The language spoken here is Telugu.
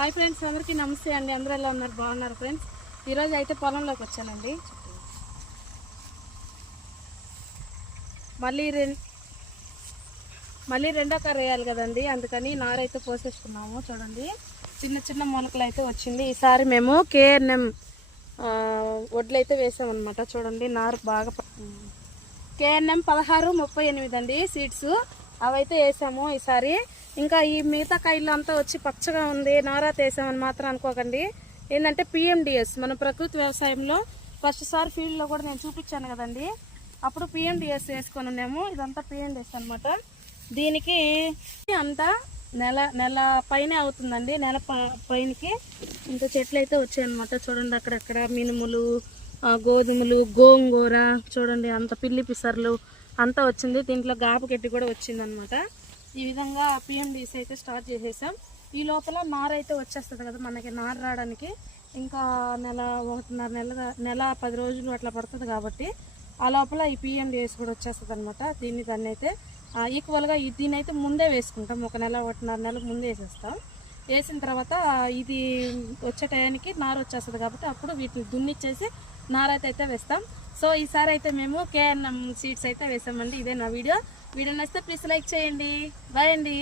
హాయ్ ఫ్రెండ్స్, అందరికీ నమస్తే అండి. అందరూ ఎలా ఉన్నారు? బాగున్నారు ఫ్రెండ్స్. ఈరోజు అయితే పొలంలోకి వచ్చానండి. మళ్ళీ రెండో కర్ర వేయాలి కదండి, అందుకని నారైతే పోసేసుకున్నాము. చూడండి, చిన్న చిన్న మొలకలు అయితే వచ్చింది. ఈసారి మేము KNM వడ్లు అయితే వేసామన్నమాట. చూడండి, నారు బాగా KNM 1638 అండి సీడ్స్, అవైతే వేసాము ఈసారి. ఇంకా ఈ మిగతా కాయలు అంతా వచ్చి పచ్చగా ఉంది, నారా వేసామని మాత్రం అనుకోకండి. ఏంటంటే PMDS, మన ప్రకృతి వ్యవసాయంలో ఫస్ట్ సారి ఫీల్డ్లో కూడా నేను చూపించాను కదండి, అప్పుడు PMDS వేసుకొని ఉన్నాము. ఇదంతా PMDS అనమాట. దీనికి అంతా నెల పైనే అవుతుందండి. నెల పైనకి ఇంత చెట్లు అయితే వచ్చాయన్నమాట. చూడండి, అక్కడక్కడ మినుములు, గోధుమలు, గోంగూర, చూడండి అంత పిల్లి పిసర్లు అంతా వచ్చింది. దీంట్లో గాపు గడ్డి కూడా వచ్చిందనమాట. ఈ విధంగా PMDS అయితే స్టార్ట్ చేసేసాం. ఈ లోపల నార అయితే వచ్చేస్తుంది కదా, మనకి నార రావడానికి ఇంకా నెల 10 రోజులు అట్లా పడుతుంది. కాబట్టి ఆ లోపల ఈ PMDS కూడా వచ్చేస్తుంది అనమాట. దాన్ని అయితే ఈక్వల్గా దీన్ని అయితే ముందే వేసుకుంటాం. 1.5 నెలకు ముందే వేసేస్తాం. వేసిన తర్వాత ఇది వచ్చే టయానికి నార వచ్చేస్తుంది కాబట్టి అప్పుడు వీటిని దున్నిచ్చేసి నారైతే అయితే వేస్తాం. సో ఈసారి అయితే మేము KNM సీడ్స్ అయితే వేసామండి. ఇదే నా వీడియో నచ్చితే ప్లీజ్ లైక్ చేయండి. బాయ్ అండి.